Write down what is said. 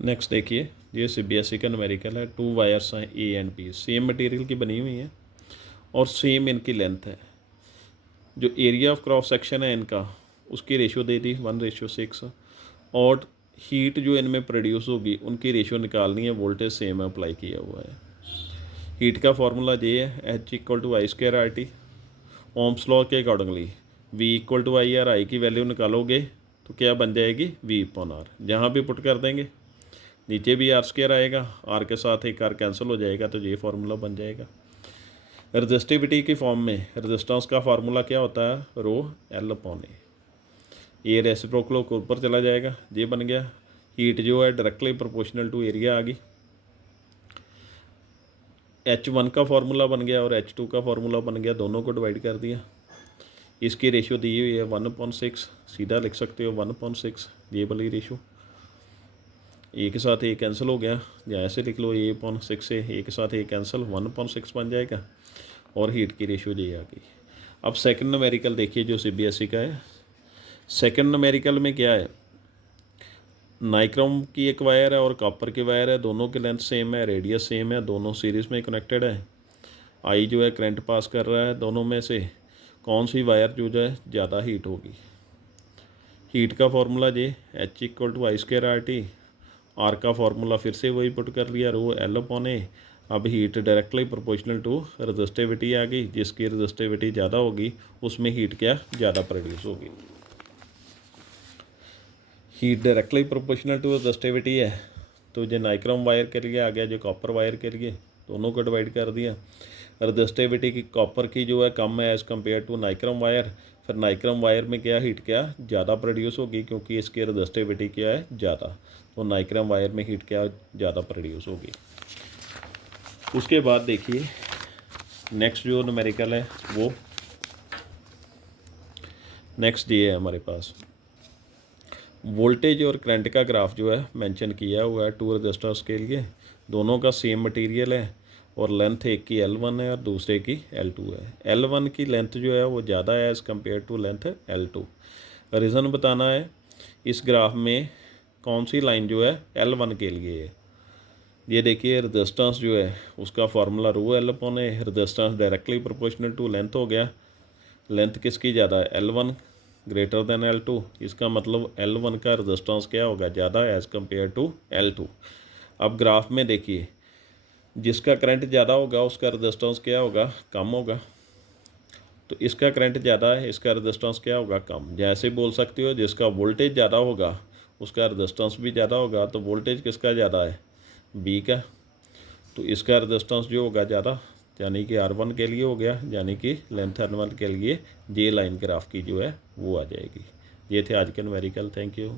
Next देखिए, ये CBSE का न्यूमेरिकल है। 2 वायर्स हैं A and B, same material की बनी हुई हैं और सेम इनकी लेंथ है। जो एरिया ऑफ क्रॉस सेक्शन है इनका, उसकी रेशियो दे दी 1:6, और हीट जो इनमें प्रोड्यूस होगी उनकी रेशियो निकालनी है, वोल्टेज सेम अप्लाई किया हुआ है। हीट का फार्मूला ये है, H=I²RT। ओम्स लॉ के अकॉर्डिंगली V=I, आई की वैल्यू निकालोगे तो क्या बन जाएगी, V/R। जहाँ भी पुट कर देंगे, नीचे भी R² आएगा, R के साथ एक R कैंसिल हो जाएगा, तो ये फार्मूला बन जाएगा। रजिस्टिविटी की फॉर्म में रजिस्टेंस का फार्मूला क्या होता है, ρL/A। ये रेसिप्रोकल को ऊपर चला जाएगा, ये बन गया। हीट जो है डायरेक्टली प्रोपोर्शनल टू एरिया आ गई। H1 का फार्मूला बन गया और H2 का फार्मूला बन गया, दोनों को डिवाइड कर दिया। इसकी रेशियो दी हुई है 1/6, सीधा लिख सकते हो 1/6, ये वाली रेशियो। ए के साथ ए कैंसिल हो गया, या ऐसे लिख लो A/6 से ए के साथ ए कैंसिल, 1/6 बन जाएगा, और हीट की रेशियो ये आ गई। अब सेकंड न्यूमेरिकल देखिए जो सीबीएसई का है। सेकंड न्यूमेरिकल में क्या है, नाइक्रोम की एक वायर है और कॉपर की वायर है, दोनों की लेंथ सेम है, रेडियस सेम है, दोनों सीरीज़ में कनेक्टेड है। आई जो है करंट पास कर रहा है, दोनों में से कौन सी वायर जो है ज़्यादा हीट होगी। हीट का फार्मूला ये H=I²RT। आर का फार्मूला फिर से वही पुट कर लिया, ρL/A। अब heat directly proportional to resistivity आ गई, जिसकी रजिस्टिविटी ज़्यादा होगी उसमें हीट क्या ज़्यादा प्रोड्यूस होगी। Heat directly proportional to resistivity है, तो जो नाइक्रोम वायर के लिए आ गया, जो कॉपर वायर के लिए, दोनों को डिवाइड कर दिया। रजिस्टिविटी की कॉपर की जो है कम है as compare to nichrome wire, फिर नाइक्रोम वायर में क्या हीट क्या ज़्यादा प्रोड्यूस होगी, क्योंकि इसकी रजिस्टिविटी क्या है ज़्यादा, तो नाइक्रोम वायर में हीट क्या ज़्यादा प्रोड्यूस होगी। उसके बाद देखिए नेक्स्ट जो न्यूमेरिकल है वो नेक्स्ट ये है हमारे पास, वोल्टेज और करंट का ग्राफ जो है मेंशन किया हुआ है 2 रजिस्टर्स के लिए। दोनों का सेम मटेरियल है और लेंथ एक की L1 है और दूसरे की L2 है। L1 की लेंथ जो है वो ज़्यादा है as compare to length L2। Reason बताना है इस ग्राफ में कौन सी लाइन जो है L1 के लिए है। ये देखिए रजिस्टेंस जो है उसका formula ρL/A। Resistance directly proportional to length हो गया, लेंथ किसकी ज़्यादा है, L1 ग्रेटर देन L2। इसका मतलब L1 का रजिस्टेंस क्या होगा, ज़्यादा एज़ कम्पेयर टू L2। अब ग्राफ में देखिए, जिसका करंट ज़्यादा होगा उसका रजिस्टेंस क्या होगा, कम होगा। तो इसका करंट ज़्यादा है, इसका रजिस्टेंस क्या होगा, कम। जैसे बोल सकते हो जिसका वोल्टेज ज़्यादा होगा उसका रजिस्टेंस भी ज़्यादा होगा, तो वोल्टेज किसका ज़्यादा है, बी का, तो इसका रजिस्टेंस जो होगा ज़्यादा, यानी कि R1 के लिए हो गया, यानी कि लेंथ R1 के लिए ये लाइन ग्राफ की जो है वो आ जाएगी। ये थे आज के न्यूमेरिकल। Thank you.